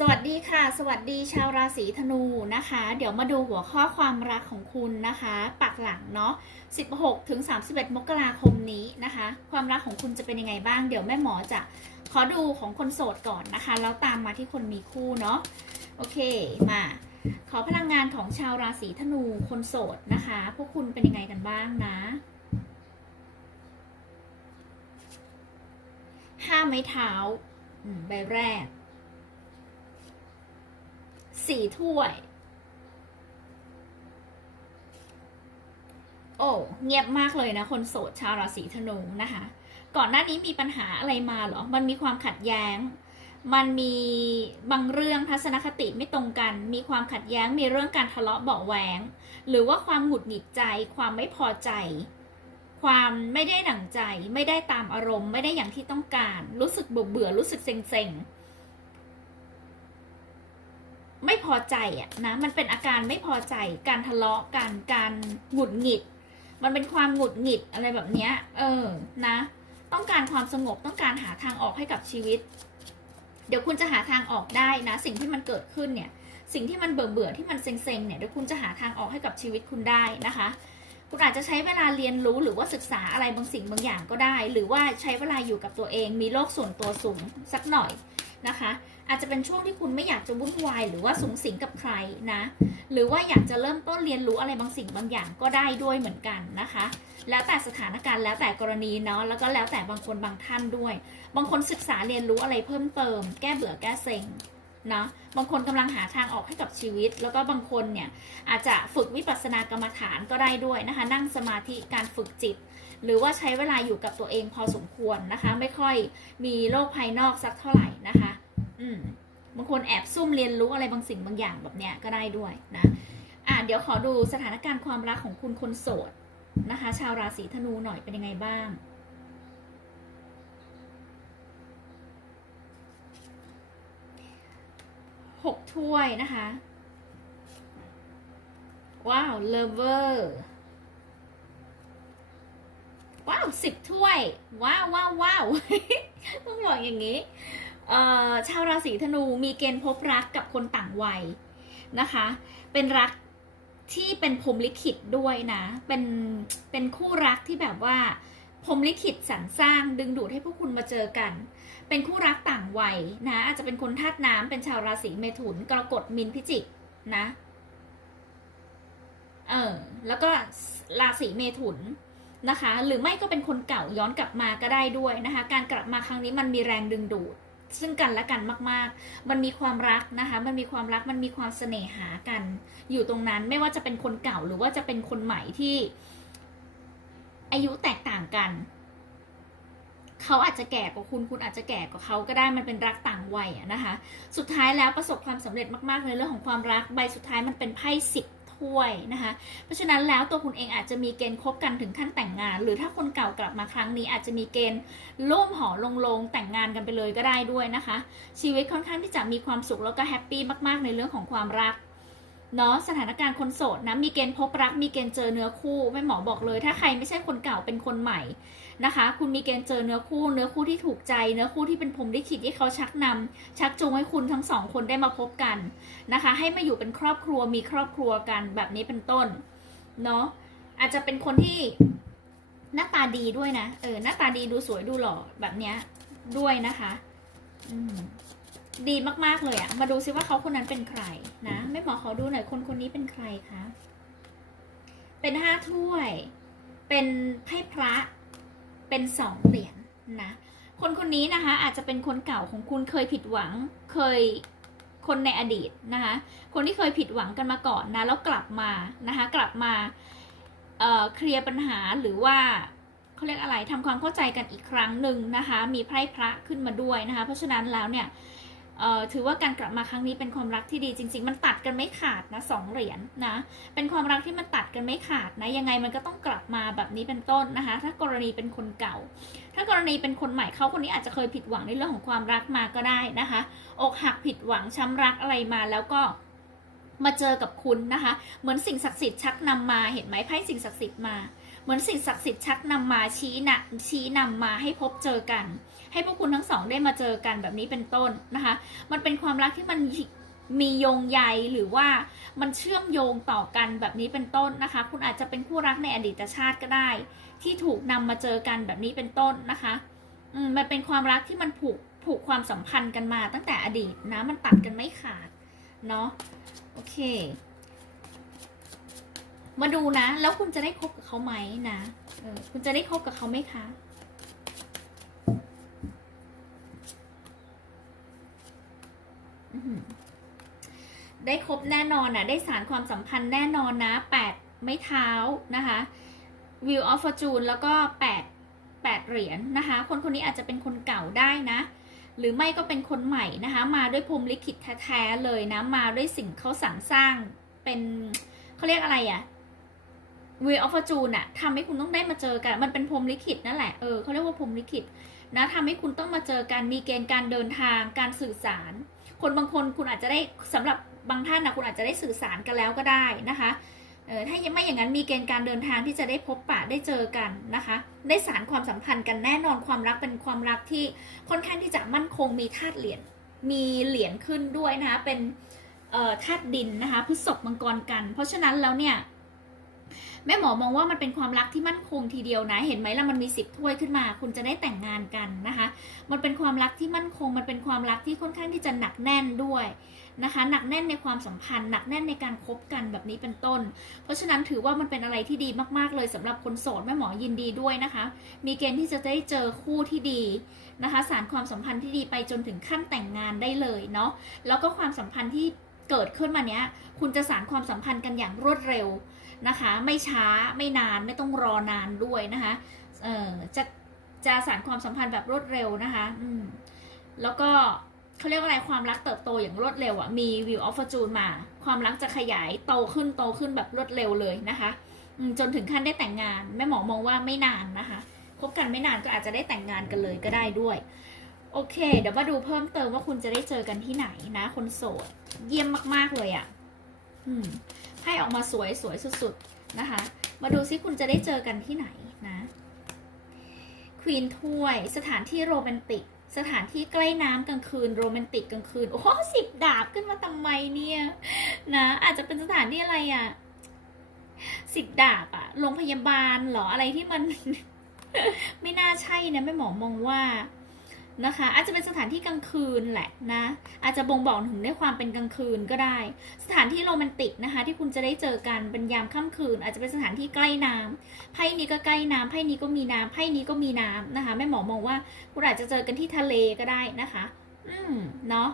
สวัสดีค่ะ สวัสดีชาวราศีธนูนะคะ เดี๋ยวมาดูหัวข้อความรักของคุณนะคะ ปักหลังเนาะ 16 ถึง 31 มกราคมนี้นะคะ ความรักของคุณจะเป็นยังไงบ้าง เดี๋ยวแม่หมอจะขอดูของคนโสดก่อนนะคะ แล้วตามมาที่คนมีคู่เนาะ โอเค มา ขอพลังงานของชาวราศีธนูคนโสดนะคะ พวกคุณเป็นยังไงกันบ้างนะห้าไม้เท้าใบแรก สี่ถ้วย โอ้เงียบมากเลยนะ คนโสดชาวราศีธนูนะคะ ก่อนหน้านี้มีปัญหาอะไรมาหรอ มันมีความขัดแย้ง มันมีบางเรื่องทัศนคติไม่ตรงกัน มีความขัดแย้งมีเรื่องการทะเลาะเบาแหวง หรือว่าความหงุดหงิดใจ ความไม่พอใจความไม่ได้หนังใจไม่ได้ตามอารมณ์ ไม่ได้อย่างที่ต้องการ รู้สึกเบื่อเบื่อรู้สึกเซ็งๆ ไม่พอใจอะนะมันเป็นอาการไม่พอใจ การทะเลาะกันการหงุดหงิด มันเป็นความหงุดหงิดอะไรแบบเนี้ย เออนะ ต้องการความสงบต้องการหาทางออกให้กับชีวิต เดี๋ยวคุณจะหาทางออกได้นะ สิ่งที่มันเกิดขึ้นเนี่ย สิ่งที่มันเบื่อเบื่อที่มันเซ็งๆเนี่ยเดี๋ยวคุณจะหาทางออกให้กับชีวิตคุณได้นะคะคุณอาจจะใช้เวลาเรียนรู้หรือว่าศึกษาอะไรบางสิ่งบางอย่างก็ได้ หรือว่าใช้เวลาอยู่กับตัวเองมีโลกส่วนตัวสูงสักหน่อยนะคะ อาจจะเป็นช่วงที่คุณไม่อยากจะวุ่นวายหรือว่าสูงสิงกับใครนะ หรือว่าอยากจะเริ่มต้นเรียนรู้อะไรบางสิ่งบางอย่างก็ได้ด้วยเหมือนกันนะคะ แล้วแต่สถานการณ์แล้วแต่กรณีเนาะแล้วก็แล้วแต่บางคนบางท่านด้วย บางคนศึกษาเรียนรู้อะไรเพิ่มเติม แก้เบื่อแก้เซ็งเนาะบางคนกำลังหาทางออกให้กับชีวิต แล้วก็บางคนเนี่ยอาจจะฝึกวิปัสสนากรรมฐานก็ได้ด้วยนะคะ นั่งสมาธิการฝึกจิต หรือว่าใช้เวลาอยู่กับตัวเองพอสมควรนะคะ ไม่ค่อยมีโลกภายนอกสักเท่าไหร่นะคะ อืมบางคนแอบซุ่มเรียนรู้อะไรบางสิ่งบางอย่างแบบเนี้ยก็ได้ด้วยนะ อะเดี๋ยวขอดูสถานการณ์ความรักของคุณคนโสดนะคะ ชาวราศีธนูหน่อยเป็นยังไงบ้าง หกถ้วยนะคะ ว้าวเลเวอร์ว้าวสิบถ้วย ว้าวว้าวว้าวต้องบอกอย่างนี้ ชาวราศีธนูมีเกณฑ์พบรักกับคนต่างวัยนะคะ เป็นรักที่เป็นพรมลิขิตด้วยนะ เป็นเป็นคู่รักที่แบบว่าพรมลิขิตสรรสร้างดึงดูดให้พวกคุณมาเจอกัน เป็นคู่รักต่างวัยนะ อาจจะเป็นคนธาตุน้ำเป็นชาวราศีเมถุนกรกฎมินพิจิกนะ เออแล้วก็ราศีเมถุนนะคะ หรือไม่ก็เป็นคนเก่าย้อนกลับมาก็ได้ด้วยนะคะ การกลับมาครั้งนี้มันมีแรงดึงดูด ซึ่งกันและกันมาก ๆ มันมีความรักนะคะ มันมีความรัก มันมีความเสน่หากัน อยู่ตรงนั้น ไม่ว่าจะเป็นคนเก่าหรือว่าจะเป็นคนใหม่ที่ อายุแตกต่างกัน เขาอาจจะแก่กว่าคุณ คุณอาจจะแก่กว่าเขาก็ได้ มันเป็นรักต่างวัยนะคะ สุดท้ายแล้วประสบความสำเร็จมาก ๆ ในเรื่องของความรัก ใบสุดท้ายมันเป็นไพ่สิบ ถ้วยนะคะ เพราะฉะนั้นแล้วตัวคุณเองอาจจะมีเกณฑ์คบกันถึงขั้นแต่งงาน หรือถ้าคนเก่ากลับมาครั้งนี้ อาจจะมีเกณฑ์ร่วมหอลงลงแต่งงานกันไปเลยก็ได้ด้วยนะคะ ชีวิตค่อนข้างที่จะมีความสุขแล้วก็แฮปปี้มากๆในเรื่องของความรัก เนาะสถานการณ์คนโสดนะมีเกณฑ์พบรัก มีเกณฑ์เจอเนื้อคู่แม่หมอบอกเลย ถ้าใครไม่ใช่คนเก่าเป็นคนใหม่นะคะ คุณมีเกณฑ์เจอเนื้อคู่ เนื้อคู่ที่ถูกใจ เนื้อคู่ที่เป็นพรมลิขิตที่เขาชักนำชักจูงให้คุณทั้งสองคนได้มาพบกันนะคะ ให้มาอยู่เป็นครอบครัวมีครอบครัวกันแบบนี้เป็นต้นเนาะอาจจะเป็นคนที่หน้าตาดีด้วยนะเออหน้าตาดีดูสวยดูหล่อแบบเนี้ยด้วยนะคะ อืม ดีมากๆเลยอะมาดูซิว่าเขาคนนั้นเป็นใครนะ ไม่หมอขอดูหน่อยคนคนนี้เป็นใครคะ เป็นห้าถ้วย เป็นไพ่พระ เป็นสองเหรียญนนะ คนคนนี้นะคะ อาจจะเป็นคนเก่าของคุณเคยผิดหวัง เคยคนในอดีตนะคะ คนที่เคยผิดหวังกันมาก่อนนะ แล้วกลับมานะคะ กลับมาเอ่อเคลียร์ปัญหาหรือว่าเขาเรียกอะไรทำความเข้าใจกันอีกครั้งหนึ่งนะคะ มีไพ่พระขึ้นมาด้วยนะคะ เพราะฉะนั้นแล้วเนี่ย ถือว่าการกลับมาครั้งนี้เป็นความรักที่ดีจริง ๆ มันตัดกันไม่ขาดนะสองเหรียญนะ เป็นความรักที่มันตัดกันไม่ขาดนะยังไงมันก็ต้องกลับมาแบบนี้เป็นต้นนะคะ ถ้ากรณีเป็นคนเก่า ถ้ากรณีเป็นคนใหม่เขาคนนี้อาจจะเคยผิดหวังในเรื่องของความรักมาก็ได้นะคะ อกหักผิดหวังช้ำรักอะไรมาแล้วก็ มาเจอกับคุณนะคะ เหมือนสิ่งศักดิ์สิทธิ์ชักนำมาเห็นไหมไพ่สิ่งศักดิ์สิทธิ์มา เหมือนสิ่งศักดิ์สิทธิ์ชักนำมาชี้นะชี้นำมาให้พบเจอกัน ให้พวกคุณทั้งสองได้มาเจอกันแบบนี้เป็นต้นนะคะ มันเป็นความรักที่มันมีโยงใยหรือว่ามันเชื่อมโยงต่อกันแบบนี้เป็นต้นนะคะ คุณอาจจะเป็นคู่รักในอดีตชาติก็ได้ ที่ถูกนำมาเจอกันแบบนี้เป็นต้นนะคะมมันเป็นความรักที่มันผูกผูกความสัมพันธ์กันมาตั้งแต่อดีตนะมันตัดกันไม่ขาดเนาะ โอเค มาดูนะ แล้วคุณจะได้คบกับเขาไหมนะเออคุณจะได้คบกับเขาไหมคะได้ครบแน่นอนนะได้สารความสัมพันธ์แน่นอนนะแปดไม้เท้านะคะ Wheel of Fortune แล้วก็แปดแปดเหรียญนะคะ คนคนนี้อาจจะเป็นคนเก่าได้นะ หรือไม่ก็เป็นคนใหม่นะคะ มาด้วยพรมลิขิตแท้ๆเลยนะ มาด้วยสิ่งเขาสรรสร้างเป็นเขาเรียกอะไรอะ Wheel of Fortune อะทำให้คุณต้องได้มาเจอกัน มันเป็นพรมลิขิตนั่นแหละ เออเขาเรียกว่าพรมลิขิตนะทำให้คุณต้องมาเจอกัน มีเกณฑ์การเดินทาง การสื่อสาร คนบางคนคุณอาจจะได้สำหรับบางท่านนะคุณอาจจะได้สื่อสารกันแล้วก็ได้นะคะ เออถ้ายังไม่อย่างนั้นมีเกณฑ์การเดินทางที่จะได้พบปะได้เจอกันนะคะ ได้สารความสัมพันธ์กันแน่นอนความรักเป็นความรักที่ค่อนข้างที่จะมั่นคงมีธาตุเหรียญมีเหรียญขึ้นด้วยนะคะเป็นธาตุดินนะคะพฤษภมังกรกัน เพราะฉะนั้นแล้วเนี่ยแม่หมอมองว่ามันเป็นความรักที่มั่นคงทีเดียวนะ เห็นไหมล่ะมันมีสิบถ้วยขึ้นมา คุณจะได้แต่งงานกันนะคะ มันเป็นความรักที่มั่นคง มันเป็นความรักที่ค่อนข้างที่จะหนักแน่นด้วย นะคะหนักแน่นในความสัมพันธ์หนักแน่นในการคบกันแบบนี้เป็นต้น เพราะฉะนั้นถือว่ามันเป็นอะไรที่ดีมากๆเลยสำหรับคนโสดแม่หมอยินดีด้วยนะคะ มีเกณฑ์ที่จะได้เจอคู่ที่ดีนะคะ สารความสัมพันธ์ที่ดีไปจนถึงขั้นแต่งงานได้เลยเนาะแล้วก็ความสัมพันธ์ที่เกิดขึ้นมาเนี้ย คุณจะสารความสัมพันธ์กันอย่างรวดเร็วนะคะ ไม่ช้าไม่นานไม่ต้องรอนานด้วยนะคะเออจะจะสารความสัมพันธ์แบบรวดเร็วนะคะ อืมแล้วก็ เขาเรียกว่าอะไรความรักเติบโตอย่างรวดเร็วอะ่ะมี View of Fortune มา ความรักจะขยายโตขึ้นโตขึ้นแบบรวดเร็วเลยนะคะจนถึงขั้นได้แต่งงานแม่หมอมองว่าไม่นานนะคะคบกันไม่นานก็อาจจะได้แต่งงานกันเลยก็ได้ด้วย โอเค เดี๋ยวมาดูเพิ่มเติมว่าคุณจะได้เจอกันที่ไหนนะ คนโสด เยี่ยมมาก ๆ เลยอะ่ะอืมให้ออกมาสวยสวยสุด ๆ นะคะ มาดูซิคุณจะได้เจอกันที่ไหนนะควีนถ้วยสถานที่โรแมนติก สถานที่ใกล้น้ำกลางคืนโรแมนติกกลางคืน โอ้โหสิบดาบขึ้นมาทำไมเนี่ยนะอาจจะเป็นสถานที่อะไรอะ่ะสิบดาบอะโรงพยาบาลเหรออะไรที่มัน ไม่น่าใช่นะแม่หมอมองว่า นะคะ อาจจะเป็นสถานที่กลางคืนแหละนะ อาจจะบ่งบอกถึงในความเป็นกลางคืนก็ได้ สถานที่โรแมนติกนะคะ ที่คุณจะได้เจอกันเป็นยามค่ำคืน อาจจะเป็นสถานที่ใกล้น้ำไพ่นี้ก็ใกล้น้ำไพ่นี้ก็มีน้ำไพ่นี้ก็มีน้ำนะคะแม่หมอมองว่าคุณอาจจะเจอกันที่ทะเลก็ได้นะคะ อืมเนาะ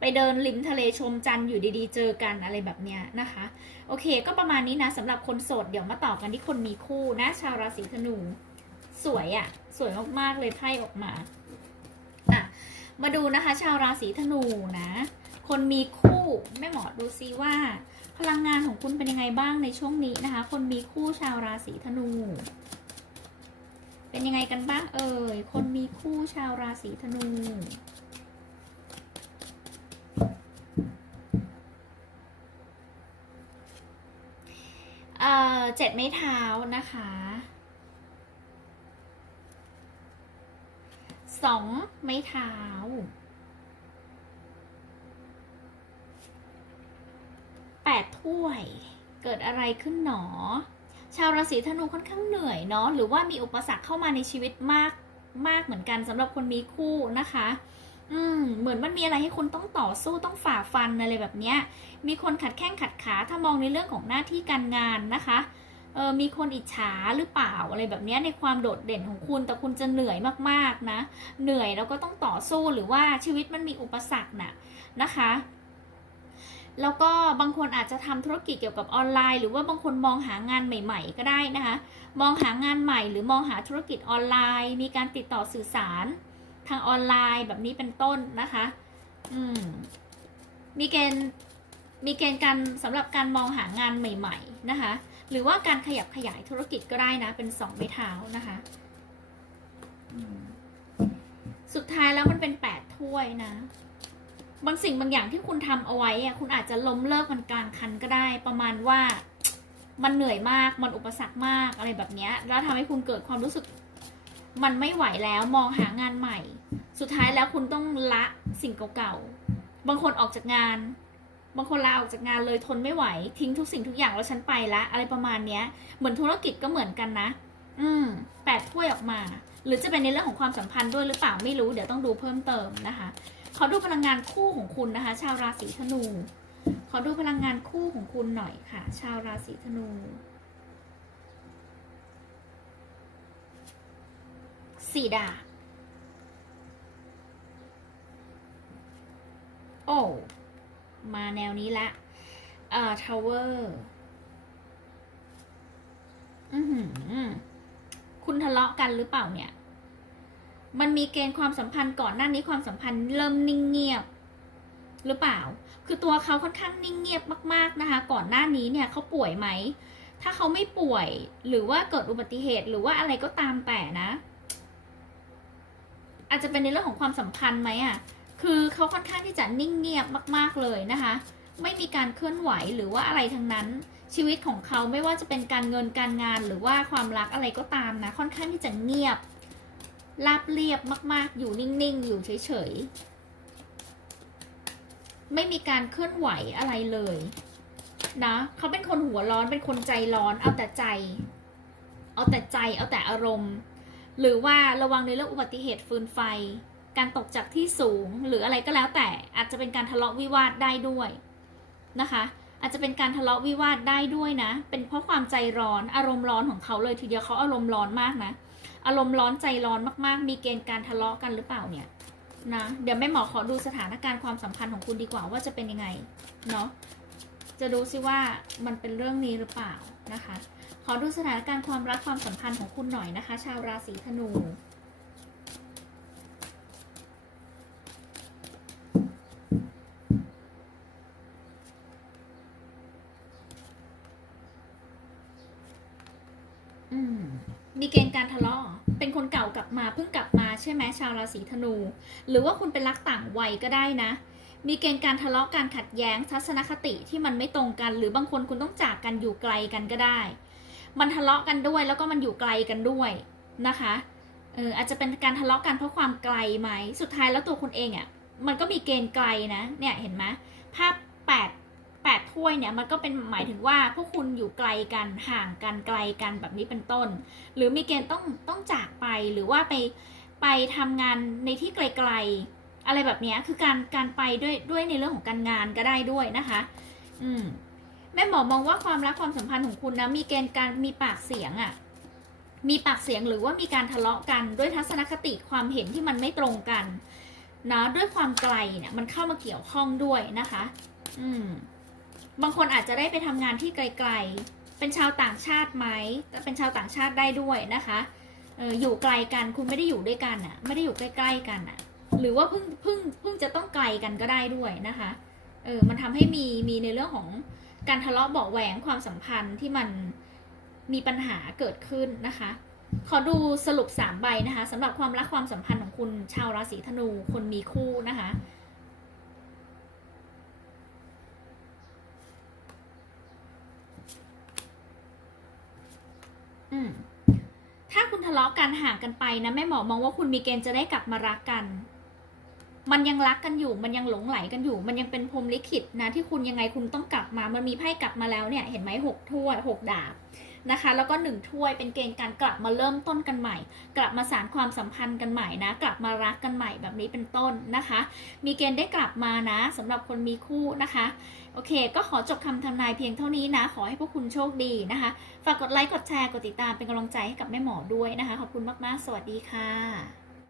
ไปเดินริมทะเลชมจันทร์อยู่ดีๆ เจอกันอะไรแบบเนี้ยนะคะ โอเค ก็ประมาณนี้นะสำหรับคนโสดเดี๋ยวมาต่อกันที่คนมีคู่นะ ชาวราศีธนู สวยอะ่ะ สวยมากๆเลยไพ่ออกมา มาดูนะคะ ชาวราศีธนูนะ คนมีคู่แม่หมอดูซิว่า พลังงานของคุณเป็นยังไงบ้างในช่วงนี้นะคะ คนมีคู่ชาวราศีธนู เป็นยังไงกันบ้างเอ่ยคนมีคู่ชาวราศีธนูเอ่อเจ็ดไม้เท้านะคะ สองไม้เท้า แปดถ้วยเกิดอะไรขึ้นหนอ ชาวราศีธนูค่อนข้างเหนื่อยเนาะหรือว่ามีอุปสรรคเข้ามาในชีวิตมากมากเหมือนกันสำหรับคนมีคู่นะคะ อืม เหมือนมันมีอะไรให้คุณต้องต่อสู้ต้องฝ่าฟันอะไรแบบเนี้ย มีคนขัดแข้งขัดขาถ้ามองในเรื่องของหน้าที่การงานนะคะ ออมีคนอิจฉาหรือเปล่าอะไรแบบนี้ในความโดดเด่นของคุณ แต่คุณจะเหนื่อยมากๆนะ เหนื่อยแล้วก็ต้องต่อสู้หรือว่าชีวิตมันมีอุปสรรคน่ะนะคะแล้วก็บางคนอาจจะทำธุรกิจเกี่ยวกับออนไลน์ หรือว่าบางคนมองหางานใหม่ ๆ ก็ได้นะคะ มองหางานใหม่ หรือมองหาธุรกิจออนไลน์ มีการติดต่อสื่อสาร ทางออนไลน์แบบนี้เป็นต้นนะคะ อืม มีเกณฑ์มีเกณฑ์การสำหรับการมองหางานใหม่ ๆ นะคะ หรือว่าการขยับขยายธุรกิจก็ได้นะ เป็นสองไม้เท้านะคะอืมสุดท้ายแล้วมันเป็นแปดถ้วยนะ บางสิ่งบางอย่างที่คุณทำเอาไว้อะคุณอาจจะล้มเลิกมันกลางคันก็ได้ ประมาณว่ามันเหนื่อยมาก มันอุปสรรคมากอะไรแบบเนี้ยแล้วทำให้คุณเกิดความรู้สึก มันไม่ไหวแล้วมองหางานใหม่ สุดท้ายแล้วคุณต้องละสิ่งเก่าๆ บางคนออกจากงาน บางคนลาออกจากงานเลยทนไม่ไหว ทิ้งทุกสิ่งทุกอย่างแล้วฉันไปละอะไรประมาณเนี้ย เหมือนธุรกิจก็เหมือนกันนะ อืมแปดถ้วยออกมา หรือจะเป็นในเรื่องของความสัมพันธ์ด้วยหรือเปล่าไม่รู้เดี๋ยวต้องดูเพิ่มเติมนะคะขอดูพลังงานคู่ของคุณนะคะ ชาวราศีธนู ขอดูพลังงานคู่ของคุณหน่อยค่ะ ชาวราศีธนูสี่ดาบโอ้ มาแนวนี้ละเอ่อทาวเวอร์อือหือคุณทะเลาะกันหรือเปล่าเนี่ย มันมีเกณฑ์ความสัมพันธ์ก่อนหน้านี้ความสัมพันธ์เริ่มนิ่งเงียบ หรือเปล่า คือตัวเขาค่อนข้างนิ่งเงียบมาก ๆนะคะ ก่อนหน้านี้เนี่ยเขาป่วยไหม ถ้าเขาไม่ป่วย หรือว่าเกิดอุบัติเหตุ หรือว่าอะไรก็ตามแต่นะ อาจจะเป็นในเรื่องของความสัมพันธ์ไหมอะ คือเขาค่อนข้างที่จะนิ่งเงียบมากๆเลยนะคะ ไม่มีการเคลื่อนไหวหรือว่าอะไรทั้งนั้น ชีวิตของเขาไม่ว่าจะเป็นการเงินการงานหรือว่าความรักอะไรก็ตามนะค่อนข้างที่จะเงียบราบเรียบมาก ๆ อยู่นิ่งๆ อยู่เฉยๆ ไม่มีการเคลื่อนไหวอะไรเลยนะเขาเป็นคนหัวร้อนเป็นคนใจร้อนเอาแต่ใจ เอาแต่ใจเอาแต่อารมณ์ หรือว่าระวังในเรื่องอุบัติเหตุฟืนไฟ การตกจากที่สูงหรืออะไรก็แล้วแต่อาจจะเป็นการทะเลาะวิวาทได้ด้วยนะคะ อาจจะเป็นการทะเลาะวิวาทได้ด้วยนะ เป็นเพราะความใจร้อนอารมณ์ร้อนของเขาเลยทีเดียวเขาอารมณ์ร้อนมากนะ อารมณ์ร้อนใจร้อนมากๆ มีเกณฑ์การทะเลาะกันหรือเปล่าเนี่ยนะเดี๋ยวแม่หมอขอดูสถานการณ์ความสัมพันธ์ของคุณดีกว่าว่าจะเป็นยังไงเนาะจะดูซิว่ามันเป็นเรื่องนี้หรือเปล่านะคะ ขอดูสถานการณ์ความรักความสัมพันธ์ของคุณหน่อยนะคะ ชาวราศีธนู เกณฑ์การทะเลาะเป็นคนเก่ากลับมาเพิ่งกลับมาใช่ไหมชาวราศีธนู หรือว่าคุณเป็นรักต่างวัยก็ได้นะ มีเกณฑ์การทะเลาะการขัดแย้งทัศนคติที่มันไม่ตรงกัน หรือบางคนคุณต้องจากกันอยู่ไกลกันก็ได้ มันทะเลาะกันด้วยแล้วก็มันอยู่ไกลกันด้วยนะคะเอออาจจะเป็นการทะเลาะกันเพราะความไกลไหมสุดท้ายแล้วตัวคุณเองอะ่ะมันก็มีเกณฑ์ไกลนะเนี่ยเห็นไหมภาพแปดแปดถ้วยเนี่ยมันก็เป็นหมายถึงว่าพวกคุณอยู่ไกลกันห่างกันไกลกันแบบนี้เป็นต้น หรือมีเกณฑ์ต้องต้องจากไปหรือว่าไปไปทำงานในที่ไกลๆ อะไรแบบนี้คือการการไปด้วยด้วยในเรื่องของการงานก็ได้ด้วยนะคะ อืมแม่หมอมองว่าความรักความสัมพันธ์ของคุณนะมีเกณฑ์การมีปากเสียงอะ่ะมีปากเสียงหรือว่ามีการทะเลาะกันด้วยทัศนคติความเห็นที่มันไม่ตรงกันนะด้วยความไกลเนี่ยมันเข้ามาเกี่ยวข้องด้วยนะคะ อืม บางคนอาจจะได้ไปทำงานที่ไกลๆ เป็นชาวต่างชาติไหมแต่เป็นชาวต่างชาติได้ด้วยนะคะเอออยู่ไกลกันคุณไม่ได้อยู่ด้วยกันอะ่ะไม่ได้อยู่ใกล้ ๆ กันอะ่ะหรือว่าเพิ่งเพิ่งเพิ่งจะต้องไกลกันก็ได้ด้วยนะคะเออมันทำให้มีมีในเรื่องของการทะเลาะเบาะแหวงความสัมพันธ์ที่มันมีปัญหาเกิดขึ้นนะคะ ขอดูสรุปสามใบนะคะสำหรับความรักความสัมพันธ์ของคุณชาวราศีธนูคนมีคู่นะคะ ถ้าคุณทะเลาะกันห่างกันไปนะแม่หมอมองว่าคุณมีเกณฑ์จะได้กลับมารักกัน มันยังรักกันอยู่ มันยังหลงไหลกันอยู่ มันยังเป็นพรมลิขิตนะที่คุณยังไงคุณต้องกลับมา มันมีไพ่กลับมาแล้วเนี่ย เห็นไหมหกถ้วยหกดาบ นะคะ แล้วก็หนึ่งถ้วยเป็นเกณฑ์การกลับมาเริ่มต้นกันใหม่ กลับมาสารความสัมพันธ์กันใหม่นะ กลับมารักกันใหม่แบบนี้เป็นต้นนะคะ มีเกณฑ์ได้กลับมานะสำหรับคนมีคู่นะคะโอเค ก็ขอจบคำทำนายเพียงเท่านี้นะ ขอให้พวกคุณโชคดีนะคะ ฝากกดไลค์กดแชร์กดติดตามเป็นกำลังใจให้กับแม่หมอด้วยนะคะขอบคุณมากๆ สวัสดีค่ะ